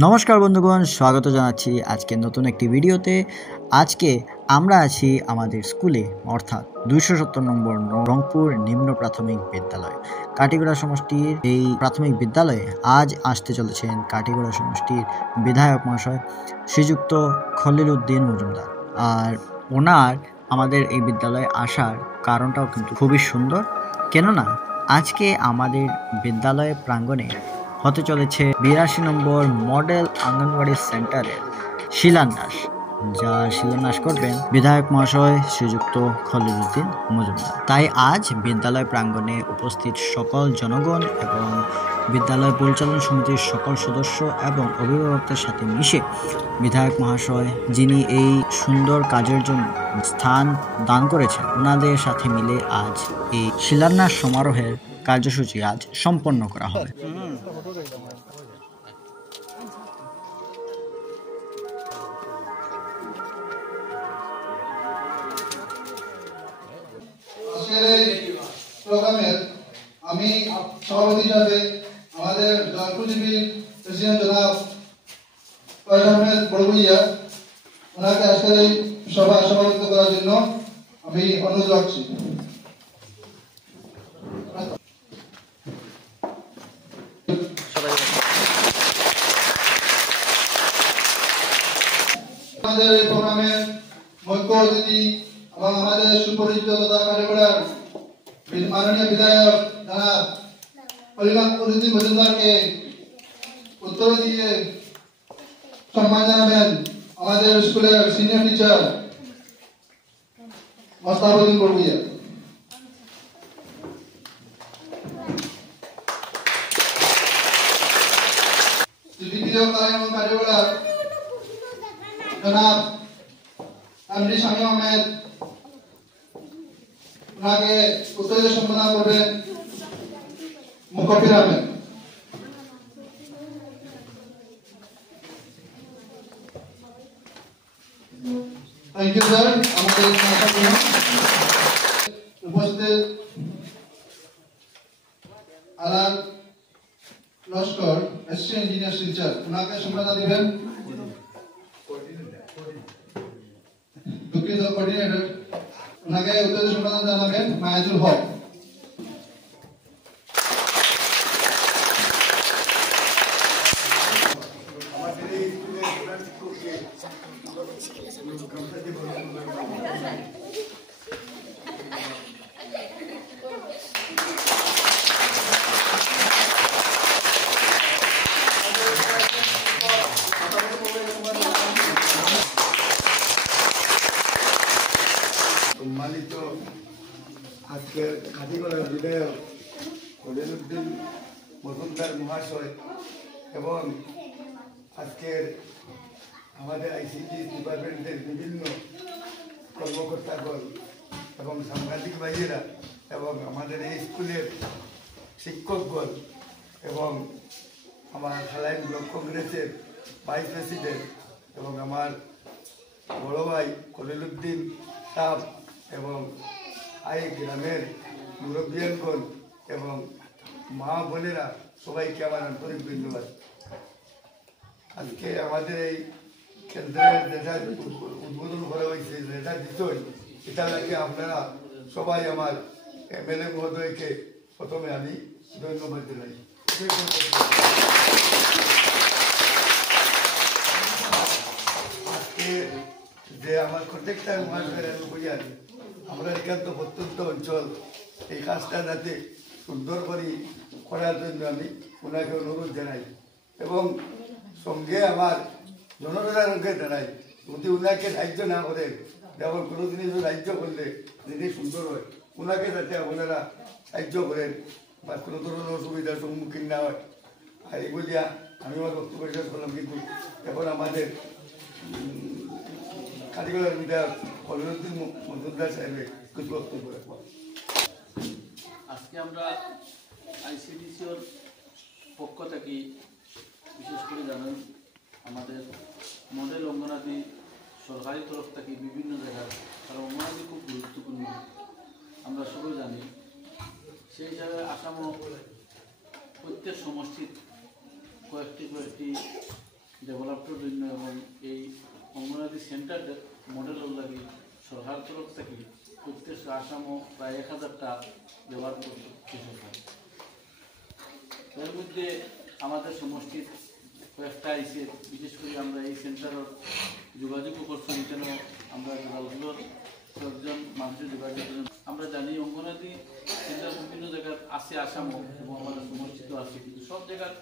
নমস্কার বন্ধুগণ, স্বাগত জানাচ্ছি আজকে নতুন একটি ভিডিওতে। আজকে আমরা আছি আমাদের স্কুলে, অর্থাৎ 270 নম্বর রংপুর নিম্ন প্রাথমিক বিদ্যালয় কাটিগড়া সমষ্টির এই প্রাথমিক বিদ্যালয়ে আজ আসতে চলেছেন কাটিগড়া সমষ্টির বিধায়ক মহাশয় শ্রীযুক্ত খলিল উদ্দিন মজুমদার। আর ওনার আমাদের এই বিদ্যালয়ে আসার কারণটাও কিন্তু খুবই সুন্দর, কেননা আজকে আমাদের বিদ্যালয়ের প্রাঙ্গণে হতে চলেছে 82 নম্বর মডেল আঙ্গনওয়াড়ি সেন্টারের শিলান্যাস, যার শিলান্যাস করবেন বিধায়ক মহাশয় শ্রীযুক্ত খলিল উদ্দিন মজুমদার। তাই আজ বিদ্যালয় প্রাঙ্গণে উপস্থিত সকল জনগণ এবং বিদ্যালয় পরিচালনা সমিতির সকল সদস্য এবং অভিভাবকদের সাথে মিশে বিধায়ক মহাশয়, যিনি এই সুন্দর কাজের জন্য স্থান দান করেছেন, ওনাদের সাথে মিলে আজ এই শিলান্যাস সমারোহের কার্যসূচি আজ সম্পন্ন করা হবে। প্রোগ্রামের আমি সভাপতি হিসাবে আমাদের জয়পুর জিপির প্রেসিডেন্ট জনাব ফয়েজ আহমেদ বড়ভূইয়া, ওনাকে আজকের এই সভা সভাপতিত্ব করার জন্য আমি অনুরোধ রাখছি। আমাদের এই প্রোগ্রামের মুখ্য অতিথি এবং আমাদের সুপরিচিত তথা কাটিগড়ার মাননীয় বিধায়ক জনাব খলিল উদ্দিন মজুমদারকে উত্তর দিয়ে সম্মান জানাবেন আমাদের স্কুলের সিনিয়র টিচার মোস্তাফুদ্দিন বড়ভূইয়া। দ্বিতীয় কাটিগড়ার জনাব এমডি শামীম আহমেদ, ওনাকে উত্তরীয় সম্বোধন করবেন Mukhfir Ahmed. Thank you sir. আমাদের উপস্থিত আলাল লস্কর অ্যাসিস্ট্যান্ট ইঞ্জিনিয়ার শিলচর, ওনাকে সম্বোধন দিবেন দুঃখিত কোঅর্ডিনেটর, ওনাকে উত্তরীয় সম্বোধন জানাবেন মায়াজুল হক। সম্মানিত আজকের কাটিগড়ার বিধায়ক খলিল উদ্দিন মজুমদার মহাশয় এবং আজকের আমাদের আইসিটি ডিপার্টমেন্টের বিভিন্ন কর্মকর্তাগণ এবং সাংবাদিক ভাইয়েরা এবং আমাদের এই স্কুলের শিক্ষকগণ এবং আমার খালাইন ব্লক কংগ্রেসের ভাইস প্রেসিডেন্ট এবং আমার বড় ভাই খলিল উদ্দিন সাহেব এবং এই গ্রামের মুরব্বিয়ানগণ এবং মা বোনেরা, সবাইকে আমার আন্তরিক ধন্যবাদ। আজকে আমাদের এই কেন্দ্রের যেটা উদ্বোধন করা হয়েছে, যেটা বিষয়, এটা লাগে আপনারা সবাই আমার এমএলএ মহোদয়কে প্রথমে আমি ধন্যবাদ জানাই। আজকে যে আমার প্রত্যেকটা মহাশয়ের আমি বুঝাই, আমরা একান্ত প্রত্যন্ত অঞ্চল, এই কাজটা যাতে সুন্দর করে করার জন্য আমি ওনাকে অনুরোধ জানাই এবং সঙ্গে আমার জনসাধারণকে জানাই, যদি ওনাকে সাহায্য না করেন, যেমন কোনো জিনিস সাহায্য করলে জিনিস সুন্দর হয়, ওনাকে যাতে আপনারা সাহায্য করেন বা কোনো ধরনের অসুবিধার সম্মুখীন না হয়। আর এগুলিয়া আমি আমার বক্তব্য শেষ করলাম, কিন্তু এখন আমাদের কাটিগড়ার বিধায়ক খলিল উদ্দিন মজুমদার সাহেবের কিছু বক্তব্য রাখবো। আজকে আমরা আইসিডিসির পক্ষ থেকে বিশেষ করে জানেন আমাদের মডেল অঙ্গনাদি সরকারি তরফ থেকে বিভিন্ন জায়গায়, কারণ অঙ্গনাদি খুব গুরুত্বপূর্ণ আমরা সবাই জানি। সেই জায়গায় আসামও প্রত্যেক সমষ্টির কয়েকটি ডেভেলপমেন্টের জন্য এবং এই অঙ্গনাদি সেন্টার মডেলের লাগে সরকার তরফ থেকে প্রত্যেক আসামও প্রায় 1000টা দেওয়ার কিছু হয়। এর মধ্যে আমাদের সমষ্টির কয়েকটা আইসে, বিশেষ করে আমরা এই সেন্টারের যোগাযোগও করছি, কেন আমরা যোগাযোগের কয়েকজন মানুষের যোগাযোগ করেন। আমরা জানি অঙ্গনাদি সেন্টার বিভিন্ন জায়গায় আছে আসামও এবং আমাদের সমষ্টিতেও আছে, কিন্তু সব জায়গার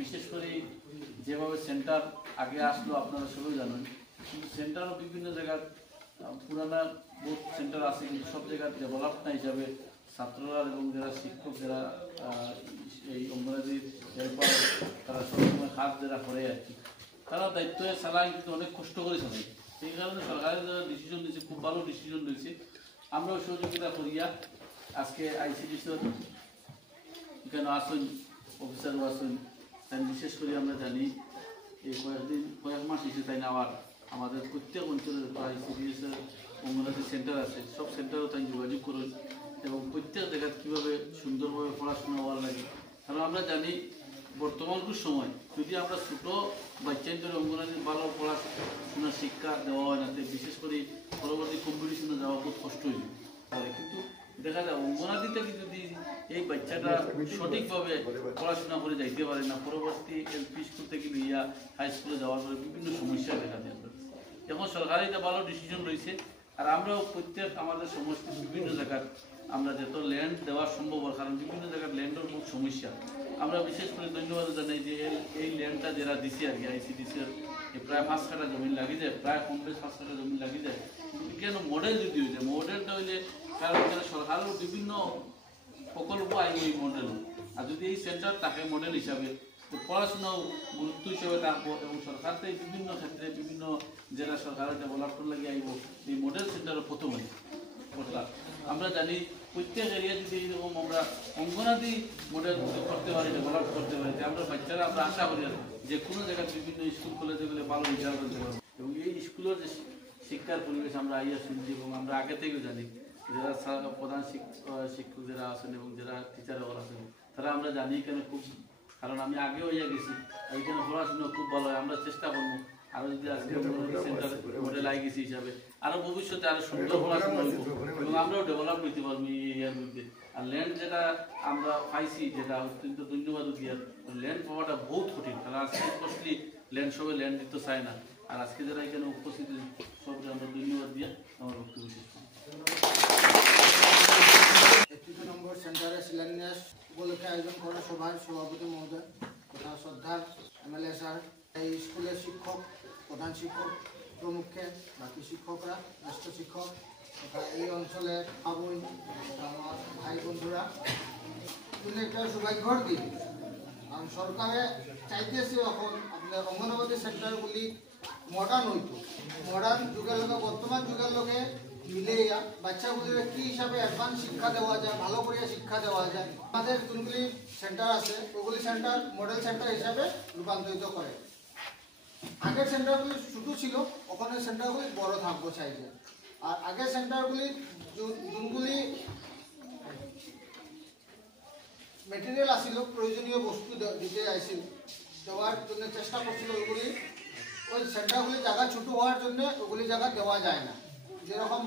বিশেষ করে যেভাবে সেন্টার আগে আসলো আপনারা সবাই জানেন, কিন্তু সেন্টারও বিভিন্ন জায়গার পুরানা বহুত সেন্টার আছে, কিন্তু সব জায়গার ডেভেলপ না হিসাবে ছাত্ররা এবং যারা শিক্ষক যারা এই অঙ্গনাদির হেল্পার তারা সবসময় হাত যারা করে আর কি, তারা দায়িত্ব চালায় কিন্তু অনেক কষ্ট করে চালায়। সেই কারণে সরকারের যারা ডিসিশন নিয়েছে খুব ভালো ডিসিশন নিয়েছে। আমরাও সহযোগিতা করিয়া আজকে আইসিডিসির এখানে আসুন, অফিসারও আসুন, তাই বিশেষ করে আমরা জানি এই কয়েক মাস এসে তাই নেওয়ার আমাদের প্রত্যেক অঞ্চলের আইসিডিএসের অঙ্গনাদি সেন্টার আছে, সব সেন্টারও তাই যোগাযোগ করুন এবং প্রত্যেক জায়গায় কীভাবে সুন্দরভাবে পড়াশোনা হওয়ার লাগে। কারণ আমরা জানি বর্তমানকার সময় যদি আমরা ছোটো বাচ্চাদের অঙ্গনাদি ভালো পড়াশোনা শিক্ষা দেওয়া হয় না, বিশেষ করে পরবর্তী কম্পিটিশনে যাওয়া খুব কষ্ট হয়ে যায়। কিন্তু দেখা যায় অঙ্গনাদি থেকে যদি এই বাচ্চাটা সঠিকভাবে পড়াশোনা করে যাইতে পারে না, পরবর্তী এলপি স্কুল থেকে লইয়া হাই স্কুলে যাওয়ার পরে বিভিন্ন সমস্যা দেখা যায়। এখন সরকারের এটা ভালো ডিসিশন রয়েছে, আর আমরাও প্রত্যেক আমাদের সমস্ত বিভিন্ন জায়গার আমরা যত ল্যান্ড দেওয়া সম্ভব হয়, কারণ বিভিন্ন জায়গার ল্যান্ডের খুব সমস্যা। আমরা বিশেষ করে ধন্যবাদ জানাই যে এই ল্যান্ডটা যারা দিছে আর কি আইসিডিসির প্রায় 5 কাঠা জমি লাগি যায়, প্রায় কম বেশ 5 কাঠা জমি লাগি যায়। কেন মডেল যদি হয়ে যায়, মডেলটা হইলে কারণ এখানে সরকারের বিভিন্ন প্রকল্প আইব এই মডেল, আর যদি এই সেন্টার থাকে মডেল হিসাবে তো পড়াশোনাও গুরুত্ব হিসেবে থাকবো এবং সরকার তো বিভিন্ন ক্ষেত্রে বিভিন্ন জেলা সরকারের ডেভেলপমেন্ট লাগে আইব এই মডেল সেন্টারের প্রথমে কথা। আমরা জানি প্রত্যেক এরিয়া যদি এইরকম আমরা অঙ্গনাদি মডেল করতে পারি, ডেভেলপ করতে পারি, আমরা বাচ্চারা আমরা আশা করি যে কোনো জায়গায় বিভিন্ন স্কুল কলেজে গেলে ভালো রেজাল্ট করতে পারবো। এবং এই স্কুলের যে শিক্ষার পরিবেশ আমরা আইয়া শুনছি এবং আমরা আগে থেকেও জানি যারা প্রধান শিক্ষক যারা আছেন এবং যারা টিচাররা আছেন তারা আমরা জানি এখানে খুব, কারণ আমি আগেও হইয়া গেছি, এইখানে পড়াশোনা খুব ভালো হয়। আমরা চেষ্টা করবো আরো যদি আজকে সেন্টার মডেল আই গেছি হিসাবে আরো ভবিষ্যতে আরো সুন্দর পড়াশোনা হইব এবং আমরাও ডেভেলপ হইতে পারবো এই এরিয়ার মধ্যে। আর ল্যান্ড যেটা আমরা পাইছি, যেটা অত্যন্ত ধন্যবাদ দিয়ার, ল্যান্ড পাওয়াটা বহুত কঠিন, কারণ আজকে কষ্টলি ল্যান্ড সবাই ল্যান্ড দিতে চায় না। আর আজকে যারা এখানে উপস্থিত সবকে আমরা ধন্যবাদ দিয়া আমার বক্তব্য শেষ করি। 31 নম্বর সেন্টারে শিলান্যাস উপলক্ষে আয়োজন করা সভার সভাপতি মহোদয় তথা শ্রদ্ধার এমএলএ স্যার, এই স্কুলের শিক্ষক, প্রধান শিক্ষক প্রমুখে, বাকি শিক্ষকরা, জ্যেষ্ঠ শিক্ষক তথা এই অঞ্চলের আবুই আমার ভাই বন্ধুরা, কিন্তু একটা সৌভাগ্যর দিন। কারণ সরকারে চাইতেছে এখন আপনার অঙ্গনবাদী সেন্টারগুলি মডার্ন হইতো, মডার্ন যুগের লোকে বর্তমান যুগের লোকে মিলে বাচ্চাগুলির কি হিসাবে অ্যাডভান্স শিক্ষা দেওয়া যায়, ভালো করে শিক্ষা দেওয়া যায়, আমাদের যোনগুলি সেন্টার আছে ওগুলি সেন্টার মডেল সেন্টার হিসাবে রূপান্তরিত করে। আগের সেন্টারগুলি ছোটো ছিল, ওখানে সেন্টারগুলি বড় থাকবো চাইছে। আর আগের সেন্টারগুলি যোনগুলি মেটেরিয়াল আসছিল, প্রয়োজনীয় বস্তু দিতে চাইছিল, দেওয়ার জন্য চেষ্টা করছিল, ওগুলি ওই সেন্টারগুলি জায়গা ছোটো হওয়ার জন্য ওগুলি জায়গা দেওয়া যায় না। যেরকম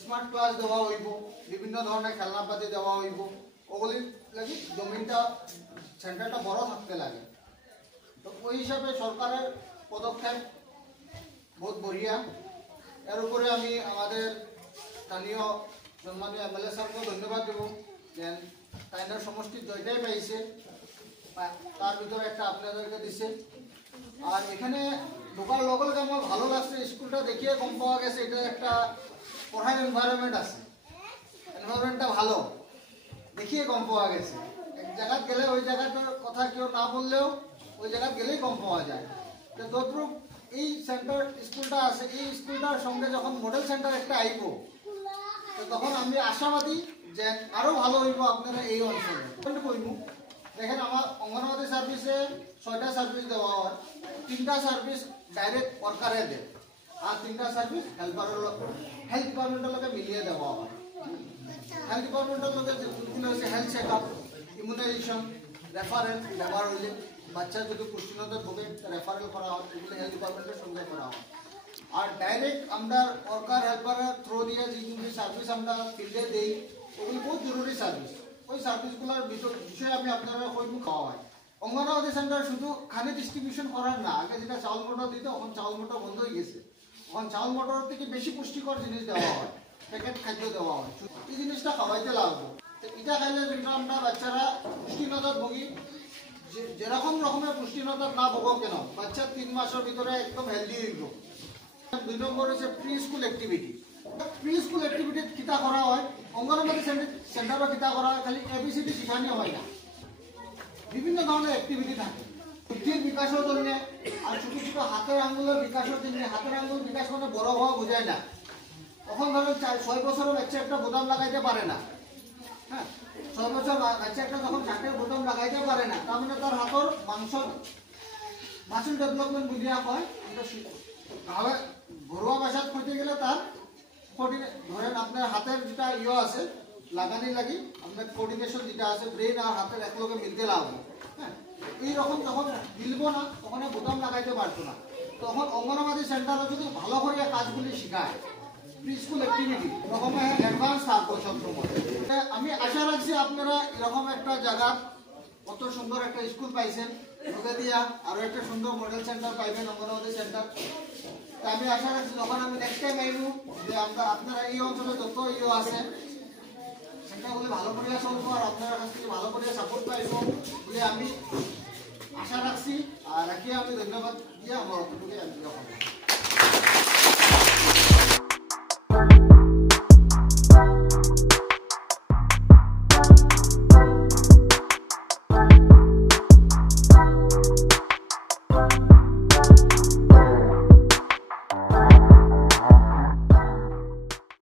স্মার্ট ক্লাস দেওয়া হইব, বিভিন্ন ধরনের খেলনাপাতি দেওয়া হইব, ওগুলি লাগে জমিনটা সেন্টারটা বড় থাকতে লাগে। তো ওই হিসাবে সরকারের পদক্ষেপ বহুত বঢ়িয়া। এর উপরে আমি আমাদের স্থানীয় সম্মানীয় এমএলএ সাহেবকে ধন্যবাদ দেব যে তাইনার সমষ্টির জয়টাই পাইছে, তার ভিতরে একটা আপনাদেরকে দিছে। আর এখানে ঢোকার লগে লগে আমার ভালো লাগছে, স্কুলটা দেখিয়ে কম পাওয়া গেছে এটা একটা পড়ার এনভায়রনমেন্ট আছে, এনভায়রনমেন্টটা ভালো দেখিয়ে কম পাওয়া গেছে। এক জায়গায় গেলে ওই জায়গাটার কথা কেউ না বললেও ওই জায়গায় গেলেই কম পাওয়া যায়। তো যতটুকু এই সেন্টার স্কুলটা আছে, এই স্কুলটার সঙ্গে যখন মডেল সেন্টার একটা আইব তো তখন আমি আশাবাদী যে আরো ভালো হইব আপনারা এই অঞ্চলে কইব। দেখেন আমার অঙ্গনবাদী সার্ভিসে 6টা সার্ভিস দেওয়া হয়, 3টা সার্ভিস ডাইরেক্ট ওয়ার্কারে দেয় আর 3টা সার্ভিস হেল্থ ডিপার্টমেন্টের লোকে মিলিয়ে দেওয়া হয়। হেলথ ডিপার্টমেন্টের লোকে যেগুলো হচ্ছে health check up, immunisation, reference ব্যবহার হইলে বাচ্চা যদি পুষ্টিহীনতার ভোগে রেফারেল করা হয় এগুলো হেলথ ডিপার্টমেন্টের সঙ্গে করা হয়। আর ডাইরেক্ট আমরা ওয়ার্কার হেল্পারের থ্রু দিয়ে যে সার্ভিস আমরা ফিল্ডে দিই ওগুলো বহুত জরুরি সার্ভিস। ওই সার্ভিসগুলোর বিষয়ে আমি আপনারা কইব খাওয়া হয়। অঙ্গনওয়াড়ি সেন্টার শুধু খালি ডিস্ট্রিবিউশন করার না, আগে যেটা চাউল মোটর দিত এখন চাউল মোটর বন্ধ হয়ে গেছে, এখন চাউল মোটর থেকে বেশি পুষ্টিকর জিনিস দেওয়া হয়, প্যাকেট খাদ্য দেওয়া হয়, এই জিনিসটা খাওয়াইতে লাগবে। এটা খাইলে যেটা আমরা বাচ্চারা পুষ্টিহীনতার ভোগী যেরকম রকমের পুষ্টিহীনতা না ভোগ কেন বাচ্চা 3 মাসের ভিতরে একদম হেলদি হইব। 2 নম্বর হচ্ছে pre school activity. Pre school activity কিতা করা হয়, অঙ্গনওয়াড়ি সেন্টারও কিতা করা হয়, খালি ABCD শিখানো হয় না, বিভিন্ন ধরনের অ্যাক্টিভিটি থাকে বুদ্ধির বিকাশের জন্য আর ছোট ছোট হাতের আঙ্গুলের বিকাশের জন্য। হাতের আঙ্গুল বিকাশ মানে বড় হওয়া বোঝায় না। তখন ধরেন 6 বছরের বাচ্চা একটা বোতাম লাগাইতে পারে না, হ্যাঁ 6 বছর বাচ্চা একটা যখন শার্টের বোতাম লাগাইতে পারে না, তার মানে তার হাতের মাসল ডেভেলপমেন্ট বুঝিয়া হয়। তাহলে ঘরোয়া ভাষাত করতে গেলে তার ধরেন আপনার হাতের যেটা আছে লাগানি লাগি আপনার কোঅর্ডিনেশন যেটা আছে ব্রেন আর হাতের একলগে মিলতে লাগবে, হ্যাঁ এইরকম যখন মিলব না তখন বোতাম লাগাইতে পারতো না। তখন অঙ্গনওয়াড়ি সেন্টারে যদি ভালো করে কাজগুলি শিখায় প্রি স্কুল অ্যাক্টিভিটি এরকম অ্যাডভান্স থাকবো সবসময়। আমি আশা রাখছি আপনারা এরকম একটা জায়গা কত সুন্দর একটা স্কুল পাইছেন, ওকে দিয়া আরো একটা সুন্দর মডেল সেন্টার পাইবেন অঙ্গনওয়াড়ি সেন্টার। আমি আশা রাখছি যখন আমি নেক্সট টাইম আইব যে আপনারা এই অঞ্চলে যত আছে সেটাগুলি ভালো করে চলবো আর আপনার কাছ থেকে ভালো করে সাপোর্ট পাইব বলে আমি আশা রাখছি। আর রাখিয়ে আমি ধন্যবাদ দিয়ে আমার অতটুকু